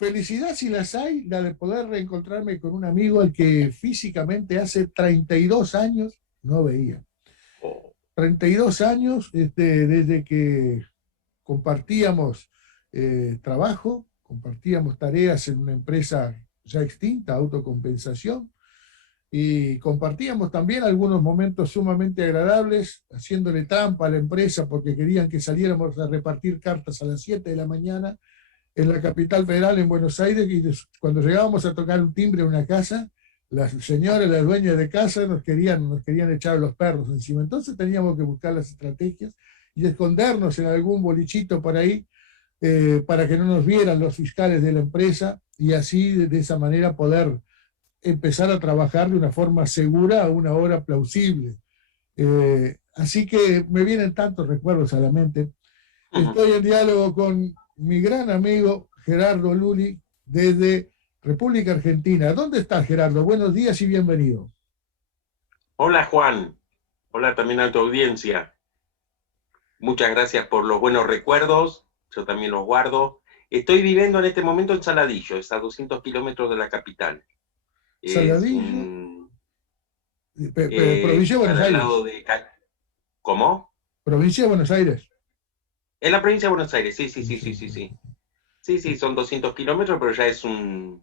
felicidad si las hay, la de poder reencontrarme con un amigo al que físicamente hace 32 años no veía. Oh, 32 años desde que compartíamos trabajo, compartíamos tareas en una empresa ya extinta, autocompensación, y compartíamos también algunos momentos sumamente agradables, haciéndole trampa a la empresa porque querían que saliéramos a repartir cartas a las 7 de la mañana en la capital federal, en Buenos Aires, y cuando llegábamos a tocar un timbre en una casa, las señoras, las dueñas de casa nos querían echar los perros encima. Entonces teníamos que buscar las estrategias y escondernos en algún bolichito por ahí para que no nos vieran los fiscales de la empresa y así de esa manera poder empezar a trabajar de una forma segura a una hora plausible. Así que me vienen tantos recuerdos a la mente. Estoy en diálogo con mi gran amigo Gerardo Luli desde República Argentina. ¿Dónde estás, Gerardo? Buenos días y bienvenido. hola Juan, hola también a tu audiencia. Muchas gracias por los buenos recuerdos, yo también los guardo. Estoy viviendo en este momento en Saladillo, es a 200 kilómetros de la capital. Es Saladillo, un... provincia de Buenos para el Aires. lado de... ¿Cómo? Provincia de Buenos Aires. En la provincia de Buenos Aires, sí, sí, sí, sí, sí, sí. Sí, sí, son 200 kilómetros, pero ya es un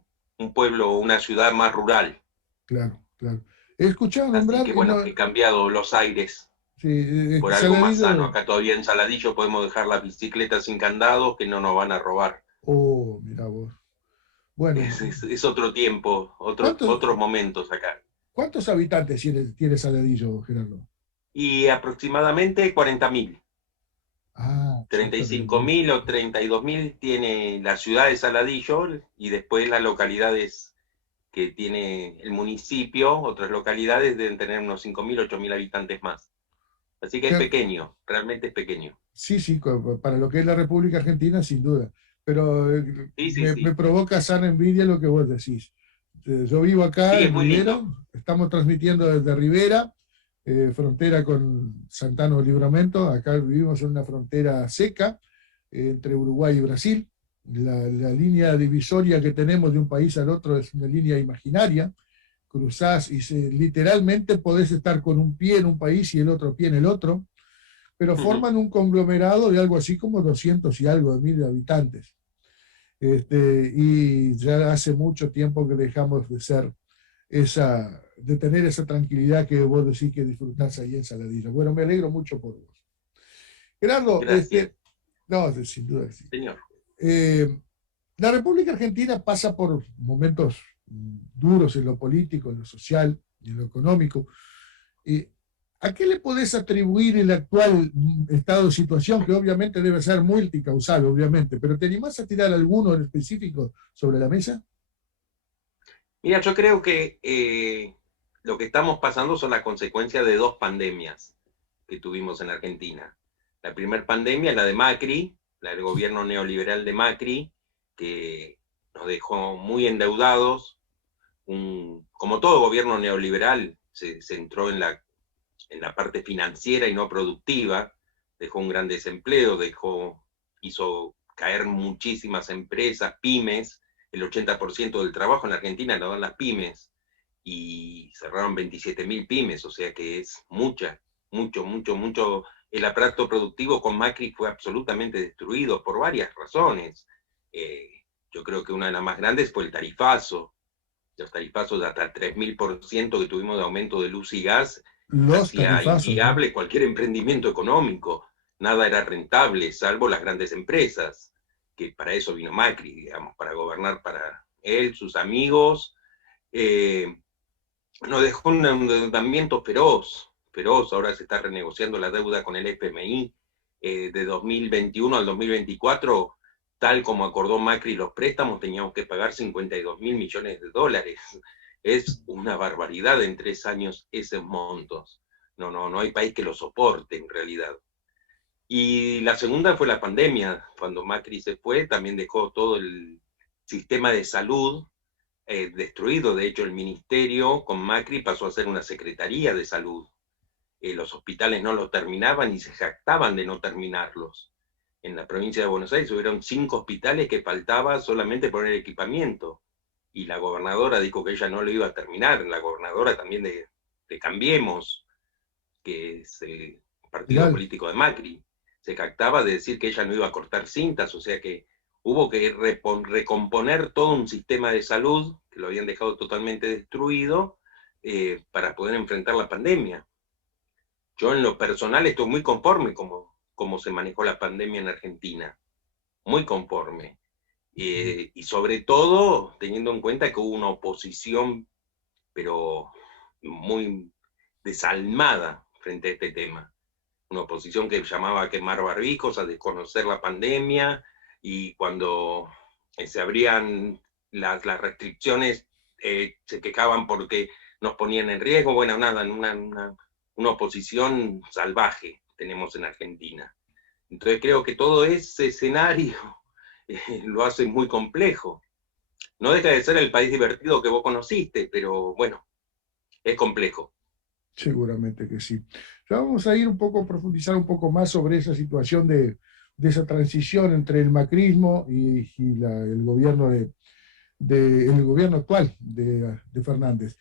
pueblo, una ciudad más rural. Claro, claro. He escuchado Así nombrar, que bueno, he cambiado los aires sí, por algo más sano. Saladillo. Acá todavía en Saladillo podemos dejar las bicicletas sin candado que no nos van a robar. Oh, mira vos. Bueno, Es otro tiempo, ¿cuántos, otros momentos acá. cuántos habitantes tiene Saladillo, Gerardo? Y aproximadamente 40.000. Ah, treinta y súper cinco hermoso. mil o 32.000 tiene la ciudad de Saladillo y después las localidades que tiene el municipio, otras localidades deben tener unos 5.000, 8.000 habitantes más. Así que es pequeño, realmente es pequeño. Sí, sí, para lo que es la República Argentina, sin duda. Pero Sí, sí, me sí. provoca sana envidia lo que vos decís. Yo vivo acá Sí, es en muy Rivera, lindo. estamos transmitiendo desde Rivera, frontera con Santana do Livramento. Acá vivimos en una frontera seca entre Uruguay y Brasil. La línea divisoria que tenemos de un país al otro es una línea imaginaria. Cruzás y literalmente podés estar con un pie en un país y el otro pie en el otro, pero forman un conglomerado de algo así como 200 y algo de mil habitantes. Y ya hace mucho tiempo que dejamos de ser de tener esa tranquilidad que vos decís que disfrutás ahí en Saladillo. Bueno, me alegro mucho por vos. Gerardo, Gracias, no, sin duda que sí. señor. Eh, la República Argentina pasa por momentos duros en lo político, en lo social y en lo económico. Eh, ¿A qué le podés atribuir el actual estado de situación, que obviamente debe ser multicausal, obviamente, pero te animás a tirar alguno en específico sobre la mesa? Mira, yo creo que lo que estamos pasando son las consecuencias de dos pandemias que tuvimos en Argentina. La primera pandemia, la de Macri, la del gobierno neoliberal de Macri, que nos dejó muy endeudados. Como todo gobierno neoliberal, se centró en la parte financiera y no productiva, dejó un gran desempleo, hizo caer muchísimas empresas, pymes. El 80% del trabajo en la Argentina lo dan las pymes y cerraron 27.000 pymes, o sea que es mucho. El aparato productivo con Macri fue absolutamente destruido por varias razones. Yo creo que una de las más grandes fue el tarifazo. Los tarifazos de hasta 3.000% que tuvimos de aumento de luz y gas Los hacía tarifazos, ¿no? inviable cualquier emprendimiento económico. Nada era rentable, salvo las grandes empresas, que para eso vino Macri, digamos, para gobernar para él, sus amigos. Eh, Nos dejó un endeudamiento feroz. Ahora se está renegociando la deuda con el FMI de 2021 al 2024. Tal como acordó Macri los préstamos, teníamos que pagar 52.000 millones de dólares. Es una barbaridad en 3 años esos montos. No hay país que lo soporte en realidad. Y la segunda fue la pandemia. Cuando Macri se fue, también dejó todo el sistema de salud destruido. De hecho, el ministerio con Macri pasó a ser una secretaría de salud. Los hospitales no lo terminaban y se jactaban de no terminarlos. en la provincia de Buenos Aires hubieron 5 hospitales que faltaba solamente poner equipamiento. Y la gobernadora dijo que ella no lo iba a terminar, la gobernadora también de Cambiemos, que es el partido Legal. político de Macri, se jactaba de decir que ella no iba a cortar cintas, o sea que hubo que recomponer todo un sistema de salud que lo habían dejado totalmente destruido para poder enfrentar la pandemia. Yo en lo personal estoy muy conforme como se manejó la pandemia en Argentina, muy conforme. Y sobre todo teniendo en cuenta que hubo una oposición, pero muy desalmada frente a este tema. Una oposición que llamaba a quemar barbijos, a desconocer la pandemia, y cuando se abrían las restricciones se quejaban porque nos ponían en riesgo. Bueno, nada, una oposición salvaje tenemos en Argentina. Entonces creo que todo ese escenario lo hace muy complejo. No deja de ser el país divertido que vos conociste, pero bueno, es complejo. Seguramente que sí. Ya vamos a ir un poco, profundizar un poco más sobre esa situación de esa transición entre el macrismo y el gobierno el gobierno actual de Fernández.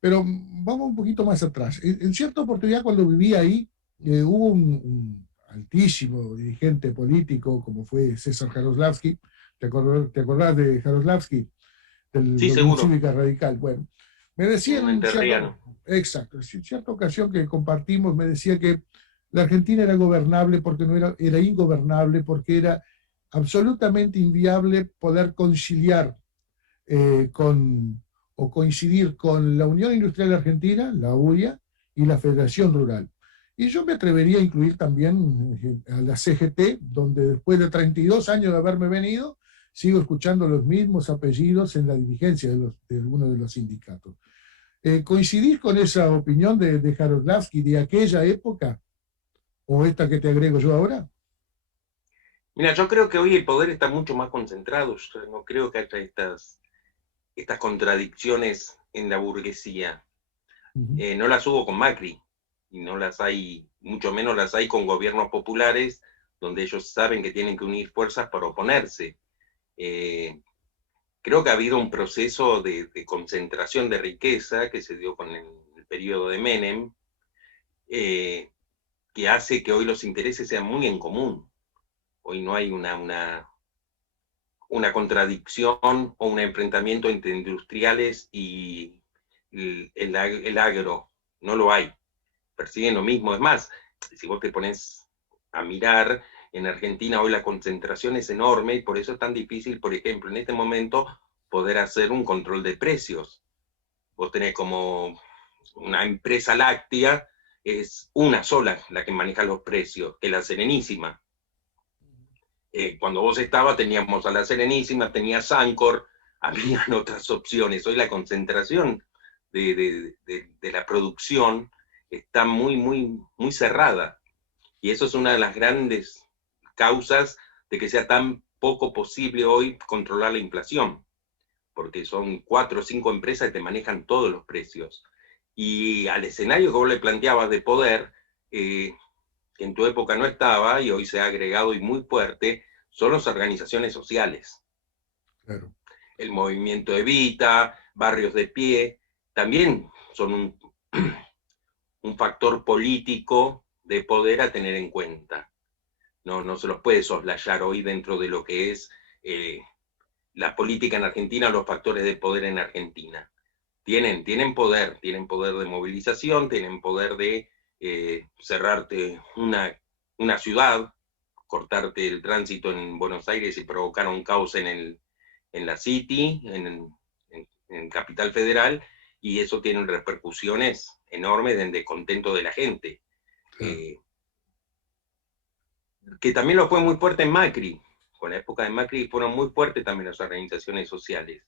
Pero vamos un poquito más atrás. En cierta oportunidad, cuando vivía ahí, hubo un altísimo dirigente político como fue César Jaroslavsky. ¿Te acordás de Jaroslavsky, de Sí, la Unión seguro, Cívica Radical? Bueno, me decía un en cierta, enterriano. exacto, en cierta ocasión que compartimos, me decía que la Argentina era gobernable porque no era, era ingobernable, porque era absolutamente inviable poder conciliar con o coincidir con la Unión Industrial Argentina, la UIA, y la Federación Rural. Y yo me atrevería a incluir también a la CGT, donde después de 32 años de haberme venido, sigo escuchando los mismos apellidos en la dirigencia de algunos de los sindicatos. ¿Coincidís con esa opinión de Jaroslavsky de aquella época o esta que te agrego yo ahora? Mira, yo creo que hoy el poder está mucho más concentrado. Yo no creo que haya estas contradicciones en la burguesía. Uh -huh. No las hubo con Macri, y no las hay, mucho menos las hay con gobiernos populares, donde ellos saben que tienen que unir fuerzas para oponerse. Eh, Creo que ha habido un proceso de concentración de riqueza que se dio con el periodo de Menem, eh, que hace que hoy los intereses sean muy en común. Hoy no hay una contradicción o un enfrentamiento entre industriales y el agro. No lo hay. Persiguen lo mismo. Es más, si vos te pones a mirar, en Argentina hoy la concentración es enorme y por eso es tan difícil, por ejemplo, en este momento poder hacer un control de precios. Vos tenés como una empresa láctea, es una sola la que maneja los precios, que es la Serenísima. Cuando vos estabas teníamos a la Serenísima, tenías Sancor, habían otras opciones. Hoy la concentración de la producción está muy cerrada. Y eso es una de las grandes causas de que sea tan poco posible hoy controlar la inflación, porque son 4 o 5 empresas que te manejan todos los precios. Y al escenario que vos le planteabas de poder, que en tu época no estaba y hoy se ha agregado y muy fuerte, son las organizaciones sociales. Claro. El movimiento Evita, Barrios de Pie, también son un factor político de poder a tener en cuenta. No se los puede soslayar hoy dentro de lo que es la política en Argentina, los factores de poder en Argentina. Tienen poder de movilización, tienen poder de cerrarte una ciudad, cortarte el tránsito en Buenos Aires y provocar un caos en la City, en Capital Federal, y eso tiene repercusiones enormes en el descontento de la gente. Claro. Que también lo fue muy fuerte en Macri. Con la época de Macri fueron muy fuertes también las organizaciones sociales.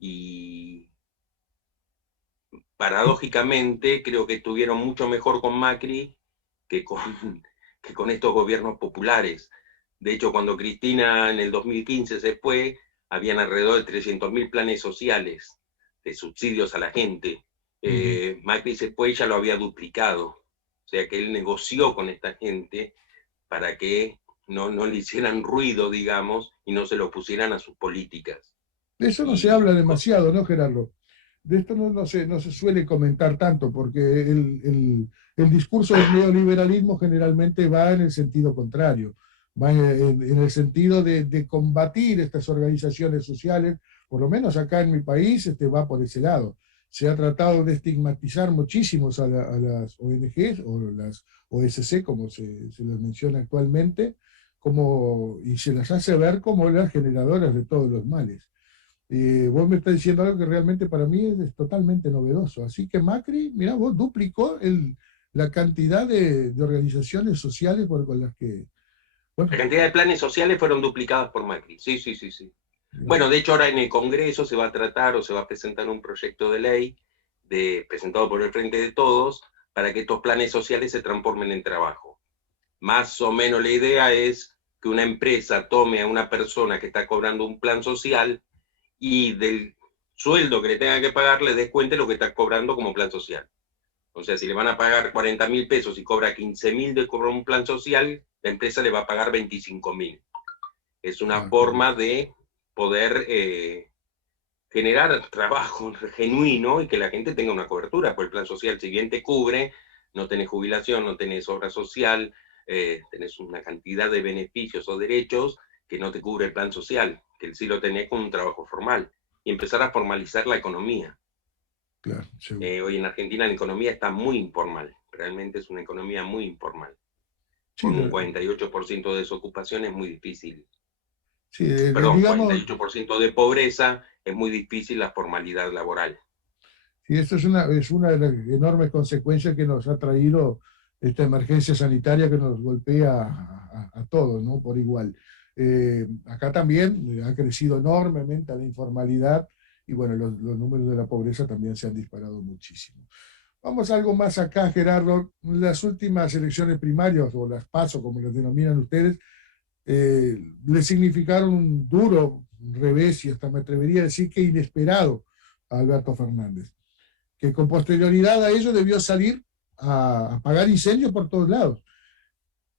Y paradójicamente creo que estuvieron mucho mejor con Macri que que con estos gobiernos populares. De hecho, cuando Cristina en el 2015 se fue, habían alrededor de 300.000 planes sociales de subsidios a la gente. Uh -huh. Macri se fue y ya lo había duplicado. O sea que él negoció con esta gente para que no le hicieran ruido, digamos, y no se lo pusieran a sus políticas. De eso no se Y habla demasiado, ¿no, Gerardo? De esto no se suele comentar tanto, porque el discurso del neoliberalismo generalmente va en el sentido contrario, va en el sentido de combatir estas organizaciones sociales, por lo menos acá en mi país va por ese lado. Se ha tratado de estigmatizar muchísimo a las ONGs o las OSC, como se les menciona actualmente, como, y se las hace ver como las generadoras de todos los males. Vos me estás diciendo algo que realmente para mí es totalmente novedoso. Así que Macri, mira, vos duplicó la cantidad de organizaciones sociales con las que, la bueno, cantidad de planes sociales fueron duplicadas por Macri. Sí, sí, sí, sí. Bueno, de hecho ahora en el Congreso se va a tratar o se va a presentar un proyecto de ley presentado por el Frente de Todos para que estos planes sociales se transformen en trabajo. Más o menos la idea es que una empresa tome a una persona que está cobrando un plan social y del sueldo que le tenga que pagar le descuente lo que está cobrando como plan social. O sea, si le van a pagar 40.000 pesos y cobra 15.000 de cobrar un plan social, la empresa le va a pagar 25.000. Es una forma de poder generar trabajo genuino y que la gente tenga una cobertura, porque el plan social, si bien te cubre, no tenés jubilación, no tenés obra social, tenés una cantidad de beneficios o derechos que no te cubre el plan social, que sí lo tenés con un trabajo formal, y empezar a formalizar la economía. claro, seguro. Hoy en Argentina la economía está muy informal, realmente es una economía muy informal. Sí, Con un 48% de desocupación es muy difícil, sí, perdón, digamos, 48% de pobreza, es muy difícil la formalidad laboral. y esto es una de las enormes consecuencias que nos ha traído esta emergencia sanitaria que nos golpea a todos, ¿no? Por igual. Acá también ha crecido enormemente la informalidad y bueno, los números de la pobreza también se han disparado muchísimo. Vamos a algo más acá, Gerardo. Las últimas elecciones primarias, o las PASO, como las denominan ustedes, le significaron un duro revés y hasta me atrevería a decir que inesperado a Alberto Fernández, que con posterioridad a ello debió salir a apagar incendios por todos lados.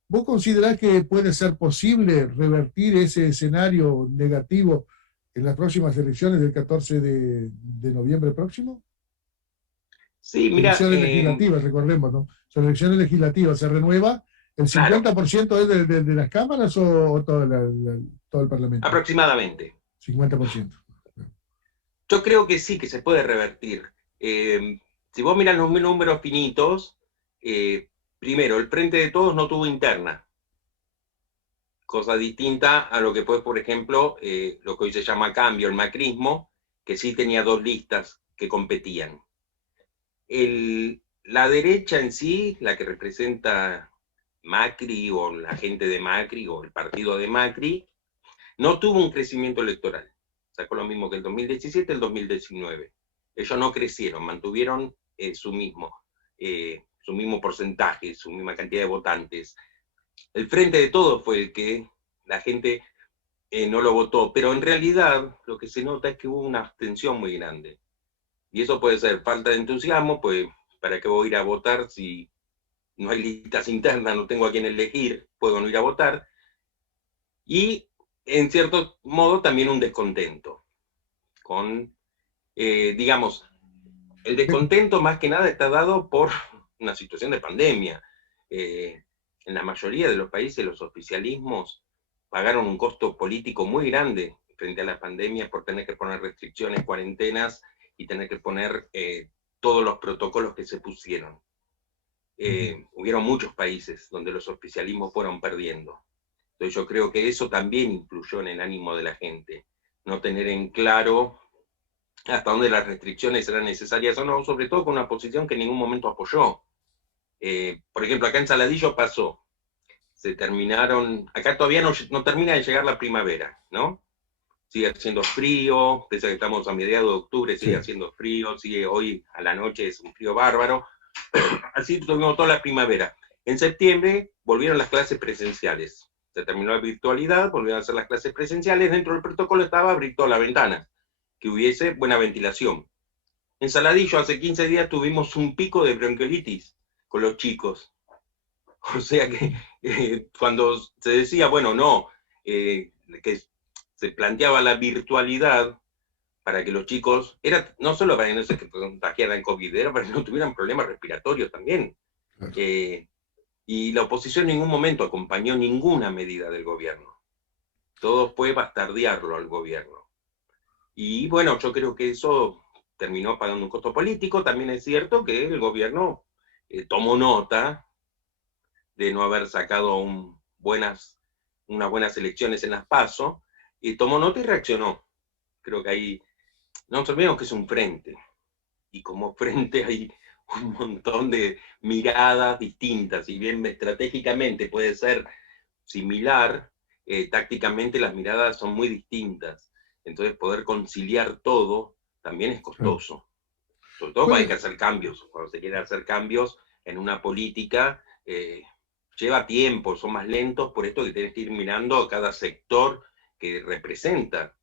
¿Vos considerás que puede ser posible revertir ese escenario negativo en las próximas elecciones del 14 de noviembre próximo? Sí, mira, Elecciones legislativas, recordemos, ¿no? Son elecciones legislativas, se renueva el claro, 50% es de las cámaras o todo el Parlamento. aproximadamente. 50%. Yo creo que sí, que se puede revertir. Si vos miras los números finitos, primero, el Frente de Todos no tuvo interna, cosa distinta a lo que fue, por ejemplo, lo que hoy se llama cambio, el macrismo, que sí tenía dos listas que competían. La derecha en sí, la que representa Macri o la gente de Macri o el partido de Macri, no tuvo un crecimiento electoral. Sacó lo mismo que el 2017, el 2019. Ellos no crecieron, mantuvieron su mismo porcentaje, su misma cantidad de votantes. El Frente de Todos fue el que la gente no lo votó, pero en realidad lo que se nota es que hubo una abstención muy grande. Y eso puede ser falta de entusiasmo, pues ¿para qué voy a ir a votar si no hay listas internas, no tengo a quién elegir, puedo no ir a votar? Y en cierto modo también un descontento con, digamos, el descontento más que nada está dado por una situación de pandemia. En la mayoría de los países los oficialismos pagaron un costo político muy grande frente a la pandemia por tener que poner restricciones, cuarentenas y tener que poner todos los protocolos que se pusieron. Hubieron muchos países donde los oficialismos fueron perdiendo. Entonces yo creo que eso también influyó en el ánimo de la gente, no tener en claro hasta dónde las restricciones eran necesarias o no, sobre todo con una posición que en ningún momento apoyó. Por ejemplo, acá en Saladillo pasó, se terminaron, acá todavía no termina de llegar la primavera, ¿no? Sigue haciendo frío, pese a que estamos a mediados de octubre, sigue Sí. haciendo frío, sigue hoy a la noche, es un frío bárbaro. Así tuvimos toda la primavera. En septiembre volvieron las clases presenciales. Se terminó la virtualidad, volvieron a hacer las clases presenciales. Dentro del protocolo estaba abrir todas las ventanas, que hubiese buena ventilación. En Saladillo hace 15 días tuvimos un pico de bronquiolitis con los chicos. O sea que cuando se decía, bueno, no, que se planteaba la virtualidad para que los chicos, era no solo para que no se contagiaran COVID, era para que no tuvieran problemas respiratorios también. Claro. Y la oposición en ningún momento acompañó ninguna medida del gobierno. Todo fue bastardearlo al gobierno. Y bueno, yo creo que eso terminó pagando un costo político. También es cierto que el gobierno tomó nota de no haber sacado unas buenas elecciones en las PASO, y tomó nota y reaccionó. Creo que ahí, no nos olvidemos que es un frente, y como frente hay un montón de miradas distintas, y bien estratégicamente puede ser similar, tácticamente las miradas son muy distintas. Entonces poder conciliar todo también es costoso. Sobre todo cuando hay Bueno, que hacer cambios. Cuando se quiere hacer cambios en una política, lleva tiempo, son más lentos, por esto que tienes que ir mirando a cada sector que representa.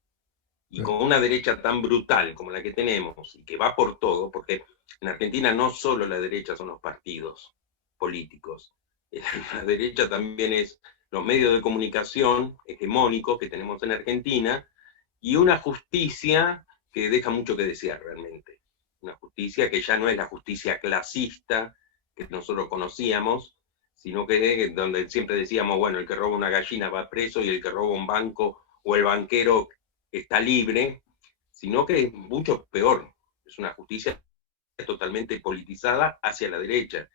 Y con una derecha tan brutal como la que tenemos, y que va por todo, porque en Argentina no solo la derecha son los partidos políticos, la derecha también es los medios de comunicación hegemónicos que tenemos en Argentina, y una justicia que deja mucho que desear realmente. Una justicia que ya no es la justicia clasista que nosotros conocíamos, sino que donde siempre decíamos, bueno, el que roba una gallina va preso y el que roba un banco o el banquero está libre, sino que es mucho peor. Es una justicia totalmente politizada hacia la derecha.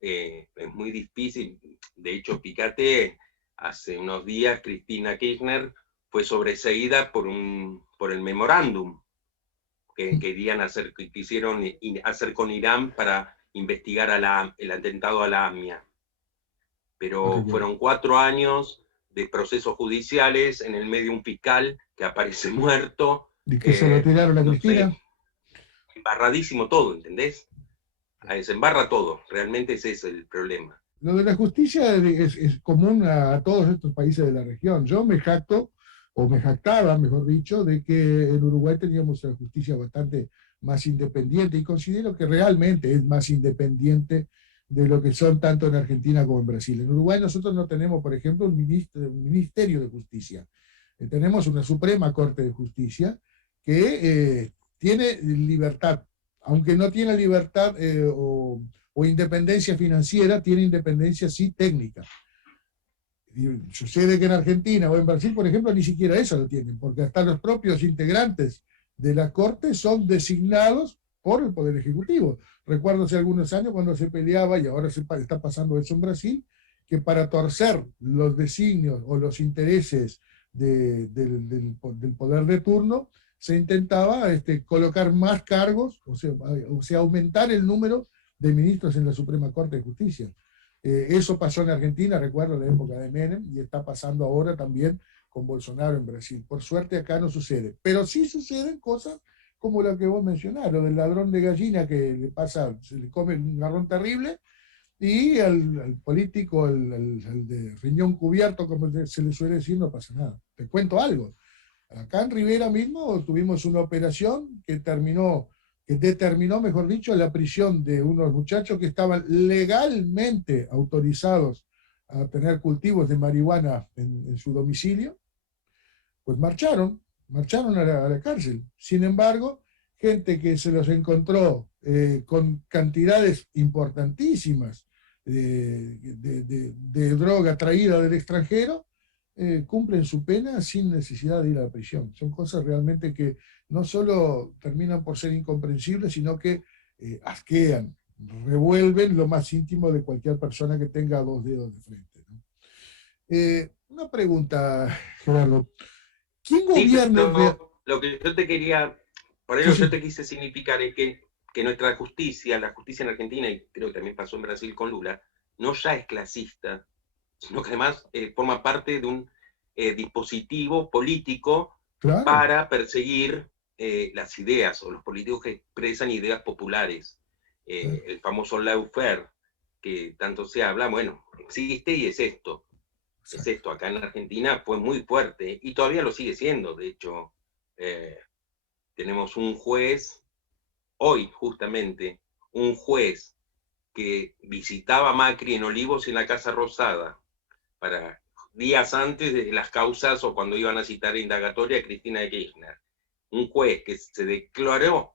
Es muy difícil. De hecho, fíjate, hace unos días Cristina Kirchner fue sobreseída por el memorándum que querían hacer, que quisieron hacer con Irán para investigar el atentado a la AMIA. Pero fueron 4 años de procesos judiciales, en el medio un fiscal que aparece muerto, ¿de qué se lo tiraron a no Cristina? sé, embarradísimo todo, ¿entendés? Se embarra todo, realmente ese es el problema. Lo de la justicia es común a todos estos países de la región. Yo me jacto, o me jactaba, mejor dicho, de que en Uruguay teníamos una justicia bastante más independiente, y considero que realmente es más independiente de lo que son tanto en Argentina como en Brasil. En Uruguay nosotros no tenemos, por ejemplo, un ministerio de justicia. Tenemos una Suprema Corte de Justicia que tiene libertad, aunque no tiene libertad o independencia financiera, tiene independencia sí técnica. Y sucede que en Argentina o en Brasil, por ejemplo, ni siquiera eso lo tienen, porque hasta los propios integrantes de la Corte son designados por el Poder Ejecutivo. Recuerdo hace algunos años cuando se peleaba, y ahora se está pasando eso en Brasil, que para torcer los designios o los intereses del poder de turno, se intentaba colocar más cargos, o sea, aumentar el número de ministros en la Suprema Corte de Justicia. Eso pasó en Argentina, recuerdo la época de Menem, y está pasando ahora también con Bolsonaro en Brasil. Por suerte acá no sucede, pero sí suceden cosas como la que vos mencionás, lo del ladrón de gallina que le pasa, se le come un garrón terrible, y al político, al de riñón cubierto, como se le suele decir, no pasa nada. Te cuento algo. Acá en Rivera mismo tuvimos una operación que determinó, mejor dicho, la prisión de unos muchachos que estaban legalmente autorizados a tener cultivos de marihuana en su domicilio. Pues marcharon a la cárcel. Sin embargo, gente que se los encontró con cantidades importantísimas de droga traída del extranjero, cumplen su pena sin necesidad de ir a la prisión. Son cosas realmente que no solo terminan por ser incomprensibles, sino que asquean, revuelven lo más íntimo de cualquier persona que tenga 2 dedos de frente, ¿no? Una pregunta, Gerardo. ¿Quién Sí, gobierna pero lo que yo te quería, por Sí, eso yo sí, te quise significar es que nuestra justicia, la justicia en Argentina, y creo que también pasó en Brasil con Lula, no ya es clasista, sino que además forma parte de un dispositivo político claro. para perseguir las ideas, o los políticos que expresan ideas populares. Claro, El famoso lawfare, que tanto se habla, bueno, existe y es esto. Es exacto. esto, acá en Argentina fue muy fuerte y todavía lo sigue siendo. De hecho, tenemos un juez, hoy justamente, un juez que visitaba a Macri en Olivos y en la Casa Rosada, para días antes de las causas o cuando iban a citar indagatoria a Cristina de Kirchner. Un juez que se declaró,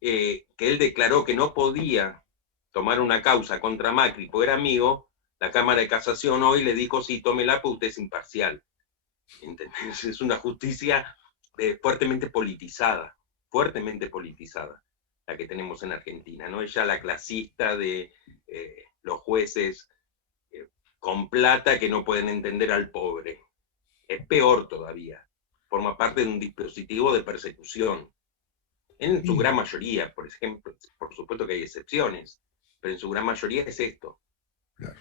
que él declaró que no podía tomar una causa contra Macri porque era amigo, la Cámara de Casación hoy le dijo, sí, tómela porque usted es imparcial. ¿Entendés? Es una justicia fuertemente politizada la que tenemos en Argentina, ¿no? Ella la clasista de los jueces con plata que no pueden entender al pobre. Es peor todavía. Forma parte de un dispositivo de persecución. En su gran mayoría, por ejemplo, por supuesto que hay excepciones, pero en su gran mayoría es esto. Claro.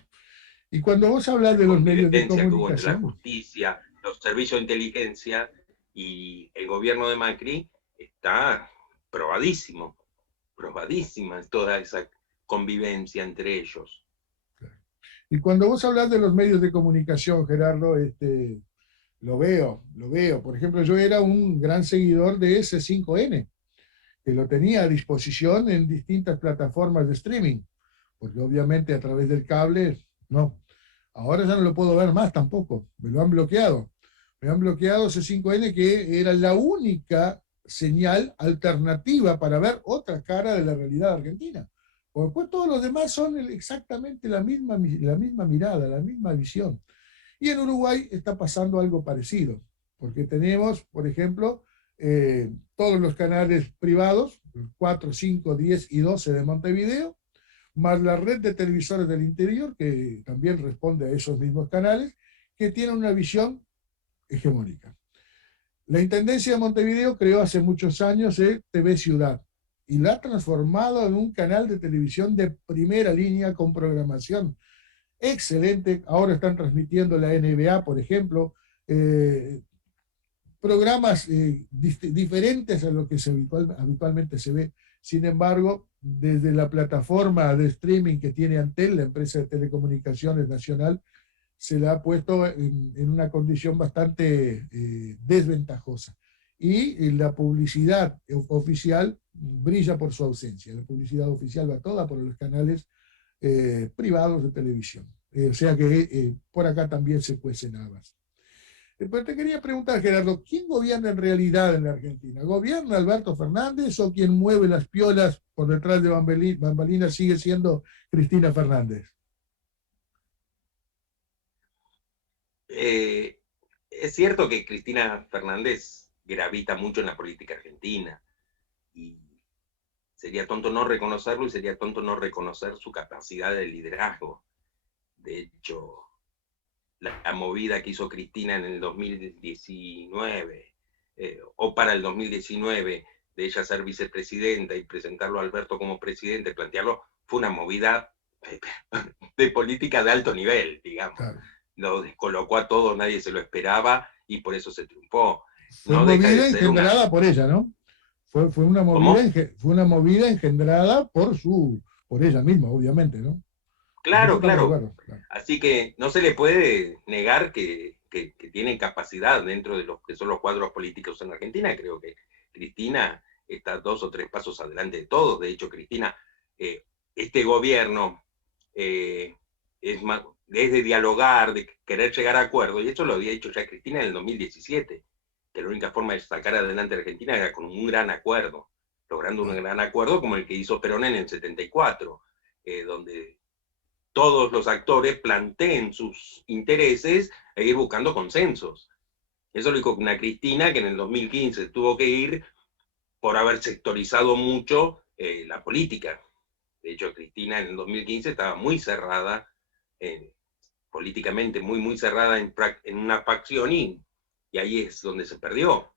Y cuando vos hablas de los medios de comunicación, que hubo entre la justicia, los servicios de inteligencia y el gobierno de Macri, está probadísima toda esa convivencia entre ellos. Y cuando vos hablas de los medios de comunicación, Gerardo, lo veo. Por ejemplo, yo era un gran seguidor de C5N, que lo tenía a disposición en distintas plataformas de streaming, porque obviamente a través del cable, no. Ahora ya no lo puedo ver más tampoco, me lo han bloqueado. Me han bloqueado C5N, que era la única señal alternativa para ver otra cara de la realidad argentina. Porque después todos los demás son exactamente la misma mirada, la misma visión. Y en Uruguay está pasando algo parecido, porque tenemos, por ejemplo, todos los canales privados, 4, 5, 10 y 12 de Montevideo, más la red de televisores del interior, que también responde a esos mismos canales, que tienen una visión hegemónica. La Intendencia de Montevideo creó hace muchos años el TV Ciudad y la ha transformado en un canal de televisión de primera línea con programación excelente. Ahora están transmitiendo la NBA, por ejemplo, programas diferentes a lo que habitualmente se ve. Sin embargo, desde la plataforma de streaming que tiene Antel, la empresa de telecomunicaciones nacional, se la ha puesto en una condición bastante desventajosa. Y la publicidad oficial brilla por su ausencia. La publicidad oficial va toda por los canales privados de televisión. O sea que por acá también se cuecen habas. Pero te quería preguntar, Gerardo, ¿quién gobierna en realidad en la Argentina? ¿Gobierna Alberto Fernández o quien mueve las piolas por detrás de bambalinas sigue siendo Cristina Fernández? Es cierto que Cristina Fernández gravita mucho en la política argentina y sería tonto no reconocerlo y sería tonto no reconocer su capacidad de liderazgo. De hecho, la movida que hizo Cristina en el 2019, o para el 2019, de ella ser vicepresidenta y presentarlo a Alberto como presidente, plantearlo, fue una movida de política de alto nivel, digamos. Claro. Lo descolocó a todos, nadie se lo esperaba y por eso se triunfó. Fue no movida engendrada por ella, ¿no? Fue una movida engendrada por ella misma, obviamente, ¿no? Claro, claro. Así que no se le puede negar que tiene capacidad dentro de los que son los cuadros políticos en Argentina. Creo que Cristina está 2 o 3 pasos adelante de todos. De hecho, Cristina, este gobierno es de dialogar, de querer llegar a acuerdos, y eso lo había dicho ya Cristina en el 2017, que la única forma de sacar adelante a Argentina era con un gran acuerdo, logrando un gran acuerdo como el que hizo Perón en el 74, donde todos los actores planteen sus intereses e ir buscando consensos. Eso lo dijo una Cristina que en el 2015 tuvo que ir por haber sectorizado mucho la política. De hecho, Cristina en el 2015 estaba muy cerrada, políticamente muy cerrada en una facción y ahí es donde se perdió.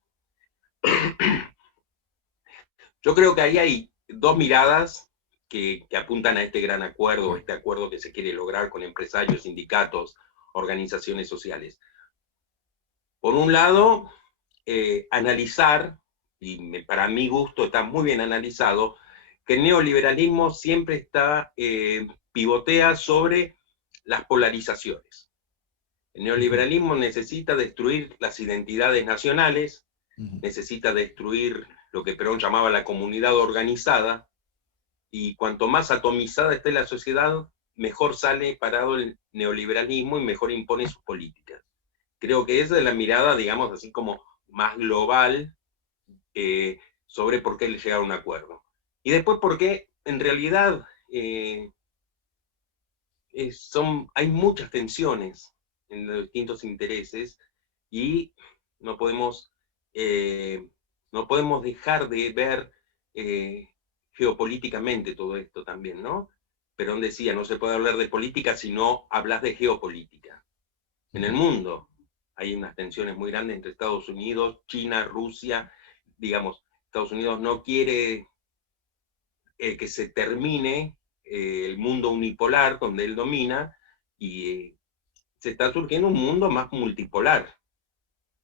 Yo creo que ahí hay 2 miradas que apuntan a este gran acuerdo, este acuerdo que se quiere lograr con empresarios, sindicatos, organizaciones sociales. Por un lado, analizar, y para mi gusto está muy bien analizado, que el neoliberalismo siempre pivotea sobre las polarizaciones. El neoliberalismo necesita destruir las identidades nacionales, necesita destruir lo que Perón llamaba la comunidad organizada, y cuanto más atomizada esté la sociedad, mejor sale parado el neoliberalismo y mejor impone sus políticas. Creo que esa es la mirada, digamos, así como más global sobre por qué llegar a un acuerdo. Y después porque en realidad hay muchas tensiones en los distintos intereses y no podemos, no podemos dejar de ver geopolíticamente todo esto también, ¿no? Perón decía, no se puede hablar de política si no hablas de geopolítica. En el mundo hay unas tensiones muy grandes entre Estados Unidos, China, Rusia. Digamos, Estados Unidos no quiere que se termine el mundo unipolar donde él domina y se está surgiendo un mundo más multipolar.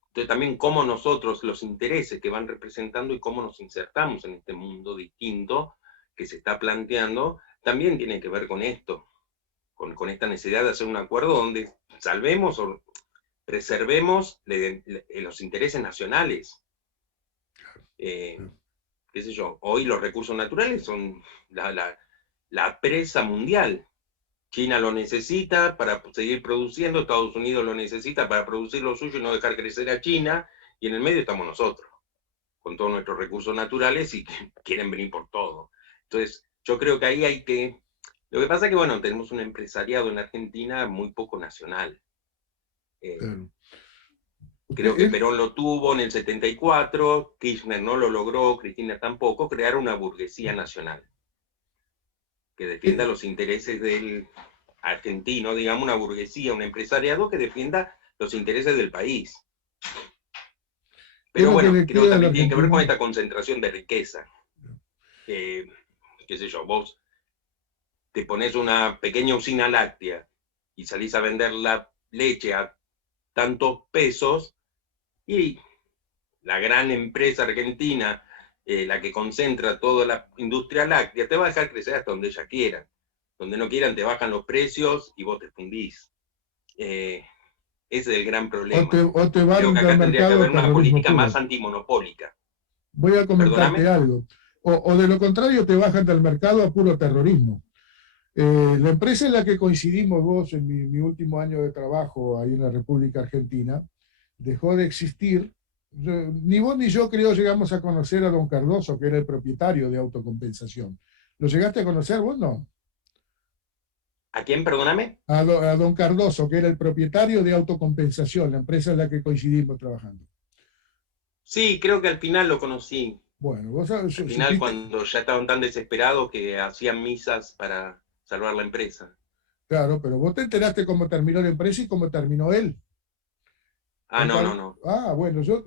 Entonces también cómo nosotros, los intereses que van representando y cómo nos insertamos en este mundo distinto que se está planteando, también tiene que ver con esto, con esta necesidad de hacer un acuerdo donde salvemos o preservemos los intereses nacionales. Qué sé yo, hoy los recursos naturales son la presa mundial. China lo necesita para seguir produciendo, Estados Unidos lo necesita para producir lo suyo y no dejar crecer a China, y en el medio estamos nosotros, con todos nuestros recursos naturales y que quieren venir por todo. Entonces, yo creo que ahí hay que... Lo que pasa es que, bueno, tenemos un empresariado en Argentina muy poco nacional. Creo que Perón lo tuvo en el 74, Kirchner no lo logró, Cristina tampoco, crear una burguesía nacional que defienda los intereses del argentino, digamos, una burguesía, un empresariado que defienda los intereses del país. Pero bueno, creo que también tiene que ver con esta concentración de riqueza. Qué sé yo, vos te pones una pequeña usina láctea y salís a vender la leche a tantos pesos y la gran empresa argentina, la que concentra toda la industria láctea, te va a dejar crecer hasta donde ella quiera. Donde no quieran te bajan los precios y vos te fundís. Ese es el gran problema. O te van Creo que acá tendría que haber una política puro. más antimonopólica. Voy a comentarte algo. O de lo contrario te bajan del mercado a puro terrorismo. La empresa en la que coincidimos vos en mi último año de trabajo ahí en la República Argentina dejó de existir. Ni vos ni yo creo llegamos a conocer a don Cardoso, que era el propietario de Autocompensación. ¿Lo llegaste a conocer vos? No. ¿A quién, perdóname? A don Cardoso, que era el propietario de Autocompensación, la empresa en la que coincidimos trabajando. Sí, creo que al final lo conocí. Bueno, vos al final cuando ya estaban tan desesperados que hacían misas para salvar la empresa. Claro, pero vos te enteraste cómo terminó la empresa y cómo terminó él. Ah, no. Ah, bueno, yo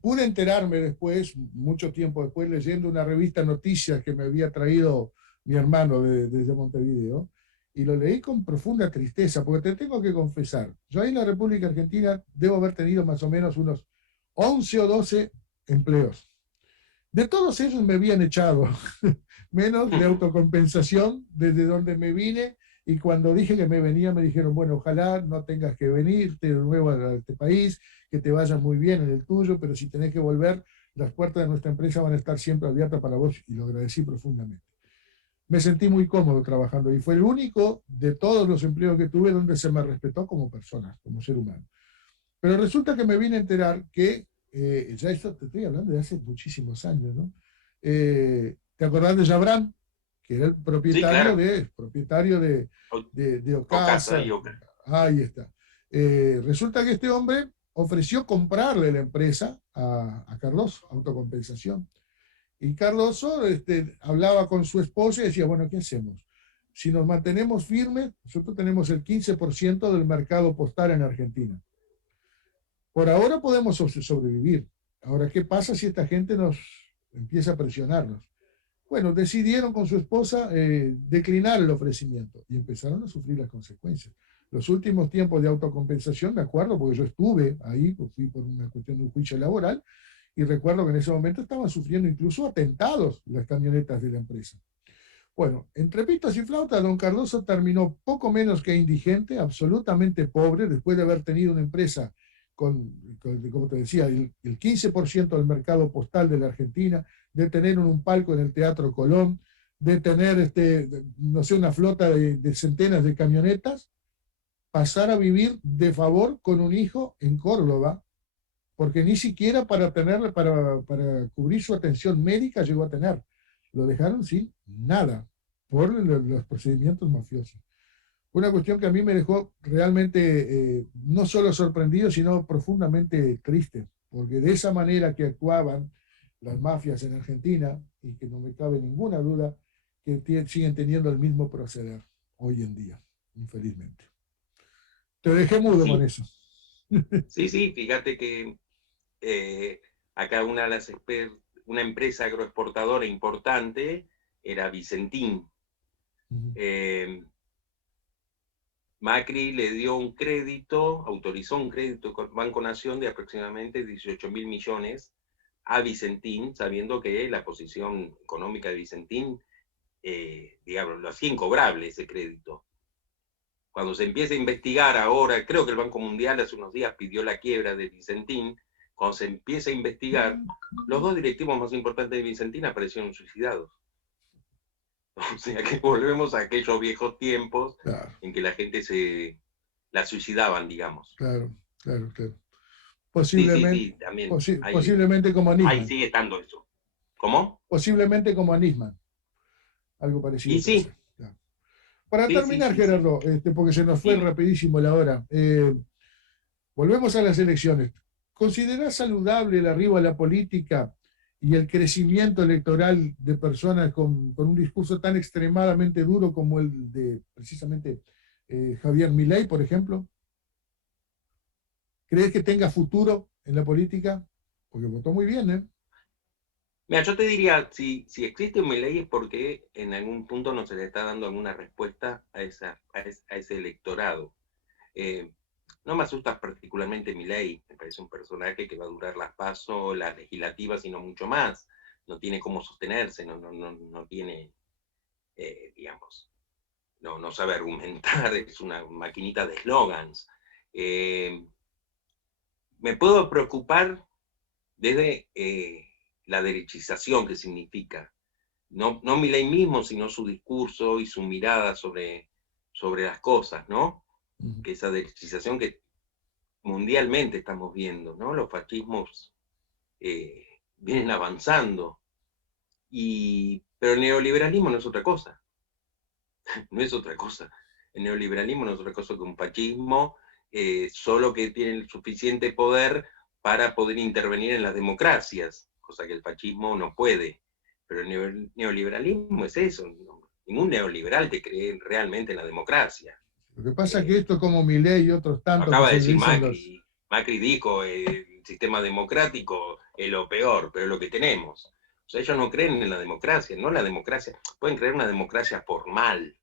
pude enterarme después, mucho tiempo después, leyendo una revista Noticias que me había traído mi hermano desde Montevideo, y lo leí con profunda tristeza, porque te tengo que confesar, yo ahí en la República Argentina debo haber tenido más o menos unos 11 o 12 empleos. De todos ellos me habían echado, menos de Autocompensación, desde donde me vine. Y cuando dije que me venía, me dijeron, bueno, ojalá no tengas que venirte de nuevo a este país, que te vayas muy bien en el tuyo, pero si tenés que volver, las puertas de nuestra empresa van a estar siempre abiertas para vos, y lo agradecí profundamente. Me sentí muy cómodo trabajando y fue el único de todos los empleos que tuve donde se me respetó como persona, como ser humano. Pero resulta que me vine a enterar que, ya esto te estoy hablando de hace muchísimos años, ¿no? ¿Te acordás de Jabran? Que era el propietario, sí, claro, de Ocasa. Ahí está. Resulta que este hombre ofreció comprarle la empresa a Cardoso, Autocompensación. Y Cardoso hablaba con su esposa y decía, bueno, ¿qué hacemos? Si nos mantenemos firmes, nosotros tenemos el 15% del mercado postal en Argentina. Por ahora podemos sobrevivir. Ahora, ¿qué pasa si esta gente nos empieza a presionarnos? Bueno, decidieron con su esposa declinar el ofrecimiento y empezaron a sufrir las consecuencias. Los últimos tiempos de Autocompensación, me acuerdo, porque yo estuve ahí, fui por una cuestión de un juicio laboral, y recuerdo que en ese momento estaban sufriendo incluso atentados las camionetas de la empresa. Bueno, entre pitos y flautas, don Cardoso terminó poco menos que indigente, absolutamente pobre, después de haber tenido una empresa con como te decía, el 15% del mercado postal de la Argentina, de tener un palco en el Teatro Colón, de tener, no sé, una flota de centenas de camionetas, pasar a vivir de favor con un hijo en Córdoba, porque ni siquiera para cubrir su atención médica llegó a tener. Lo dejaron sin nada por los procedimientos mafiosos. Una cuestión que a mí me dejó realmente no solo sorprendido, sino profundamente triste, porque de esa manera que actuaban las mafias en Argentina, y que no me cabe ninguna duda, que siguen teniendo el mismo proceder hoy en día, infelizmente. Te dejé mudo con Sí, eso. sí, sí, fíjate que acá una empresa agroexportadora importante era Vicentín. Eh, Macri le dio un crédito, autorizó un crédito con Banco Nación de aproximadamente 18.000 millones a Vicentín, sabiendo que la posición económica de Vicentín, digamos, lo hacía incobrable ese crédito. Cuando se empieza a investigar ahora, creo que el Banco Mundial hace unos días pidió la quiebra de Vicentín, cuando se empieza a investigar, los dos directivos más importantes de Vicentín aparecieron suicidados. O sea que volvemos a aquellos viejos tiempos Claro, en que la gente la suicidaban, digamos. claro, claro, claro. Sí, sí, Posiblemente, sí, también posiblemente como ahí Nisman, sigue estando eso. ¿Cómo? posiblemente como Nisman, algo Y parecido puede sí, ser. Claro. Para sí, sí, terminar, sí, sí. Gerardo, porque se nos fue Dime. rapidísimo la hora, volvemos a las elecciones. ¿Considerás saludable el arribo a la política y el crecimiento electoral de personas con un discurso tan extremadamente duro como el de precisamente Javier Milei, por ejemplo? ¿Crees que tenga futuro en la política? Porque votó muy bien, ¿eh? Mira, yo te diría, si existe un ley es porque en algún punto no se le está dando alguna respuesta a ese electorado. Eh, no me asusta particularmente Milei, me parece un personaje que va a durar las PASO, las legislativas y no mucho más. No tiene cómo sostenerse, no tiene, digamos, no sabe argumentar, es una maquinita de eslogans. Me puedo preocupar desde la derechización que significa. No Milei mismo, sino su discurso y su mirada sobre las cosas, ¿no? Que esa derechización que mundialmente estamos viendo, ¿no? Los fascismos vienen avanzando, pero el neoliberalismo no es otra cosa, no es otra cosa. El neoliberalismo no es otra cosa que un fascismo, solo que tiene el suficiente poder para poder intervenir en las democracias, cosa que el fascismo no puede. Pero el neoliberalismo es eso, ningún neoliberal te cree realmente en la democracia. Lo que pasa es que Eh, esto, como Milei y otros tantos que Acaba de se le decir dicen los... Macri. Macri dijo, el sistema democrático es lo peor, pero es lo que tenemos. O sea, ellos no creen en la democracia, no la democracia. Pueden creer una democracia formal,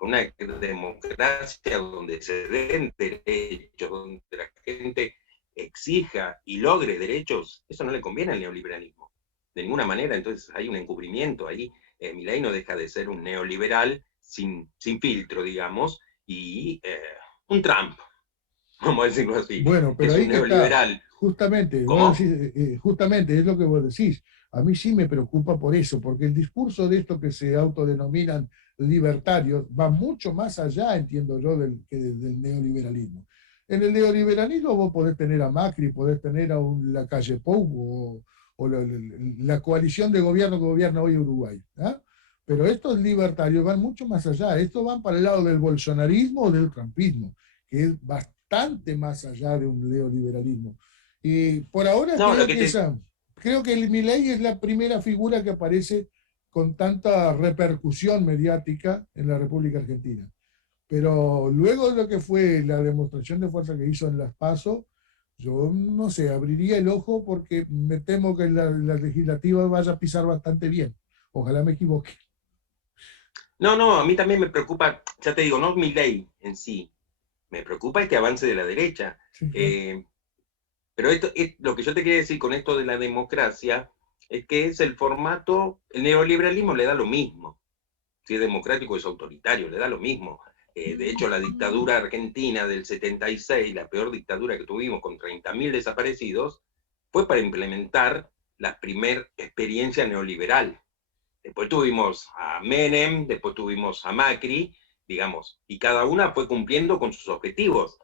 una democracia donde se den derechos, donde la gente exija y logre derechos. Eso no le conviene al neoliberalismo, de ninguna manera. Entonces hay un encubrimiento ahí. Milei no deja de ser un neoliberal sin filtro, digamos, y un Trump, vamos a decirlo así. Bueno, pero Es ahí un que está, neoliberal. justamente, vos ¿Cómo? decís, justamente es lo que vos decís. A mí sí me preocupa por eso, porque el discurso de estos que se autodenominan libertarios va mucho más allá, entiendo yo, del neoliberalismo. En el neoliberalismo vos podés tener a Macri, podés tener a la calle Pou o la coalición de gobierno que gobierna hoy Uruguay. ¿Ah? Pero estos libertarios van mucho más allá. Estos van para el lado del bolsonarismo o del trumpismo, que es bastante más allá de un neoliberalismo. Y por ahora No, lo que te... creo que el Milei es la primera figura que aparece con tanta repercusión mediática en la República Argentina. Pero luego de lo que fue la demostración de fuerza que hizo en las PASO, yo no sé, abriría el ojo porque me temo que la legislativa vaya a pisar bastante bien. Ojalá me equivoque. No, a mí también me preocupa, ya te digo, no mi ley en sí, me preocupa este avance de la derecha. Sí, claro. Eh, pero lo que yo te quería decir con esto de la democracia es que es el formato, el neoliberalismo le da lo mismo, si es democrático o es autoritario, le da lo mismo. De hecho, la dictadura argentina del 76, la peor dictadura que tuvimos con 30.000 desaparecidos, fue para implementar la primer experiencia neoliberal. Después tuvimos a Menem, después tuvimos a Macri, digamos, y cada una fue cumpliendo con sus objetivos.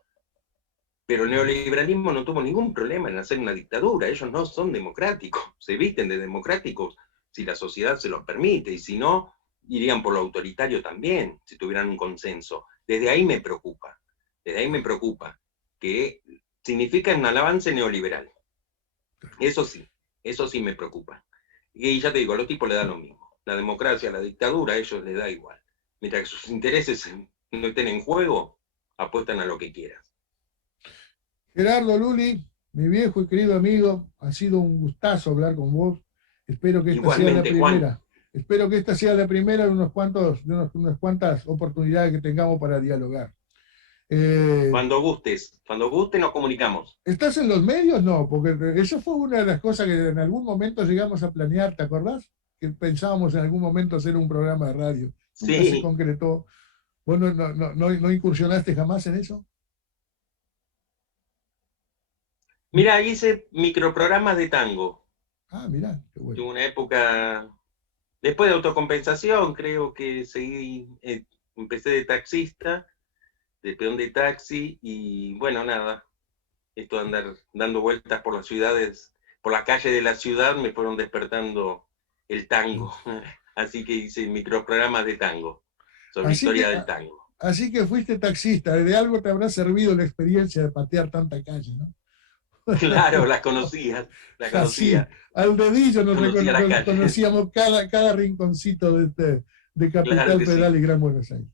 Pero el neoliberalismo no tuvo ningún problema en hacer una dictadura. Ellos no son democráticos, se visten de democráticos si la sociedad se los permite, y si no, irían por lo autoritario también, si tuvieran un consenso. Desde ahí me preocupa que significa un avance neoliberal. Eso sí me preocupa. Y ya te digo, a los tipos les da lo mismo. La democracia, la dictadura, a ellos les da igual. Mientras que sus intereses no estén en juego, apuestan a lo que quieran. Gerardo Luli, mi viejo y querido amigo, ha sido un gustazo hablar con vos. Espero que esta sea la Igualmente, primera. Juan. Espero que esta sea la primera de unas cuantas oportunidades que tengamos para dialogar. Cuando guste nos comunicamos. ¿Estás en los medios? No, porque eso fue una de las cosas que en algún momento llegamos a planear, ¿te acordás? Que pensábamos en algún momento hacer un programa de radio. Nunca se concretó. ¿Vos no incursionaste jamás en eso? Mira, hice microprogramas de tango. Ah, mira, qué bueno. Tuve una época, después de autocompensación, creo que empecé de taxista, de peón de taxi, y bueno, nada, esto de andar dando vueltas por las ciudades, por la calle de la ciudad, me fueron despertando el tango. Así que hice microprogramas de tango, sobre historia del tango. Así que fuiste taxista, de algo te habrá servido la experiencia de patear tanta calle, ¿no? Claro, la conocía. Así, al dedillo nos conocíamos cada rinconcito de Capital Claro Federal sí. y Gran Buenos Aires.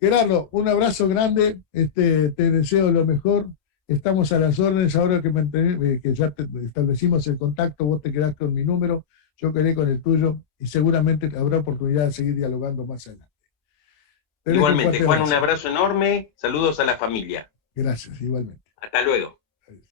Gerardo, un abrazo grande, te deseo lo mejor, estamos a las órdenes, ahora que ya establecimos el contacto, vos te quedás con mi número, yo quedé con el tuyo, y seguramente habrá oportunidad de seguir dialogando más adelante. Igualmente, Juan, un abrazo enorme, saludos a la familia. Gracias, igualmente. Hasta luego.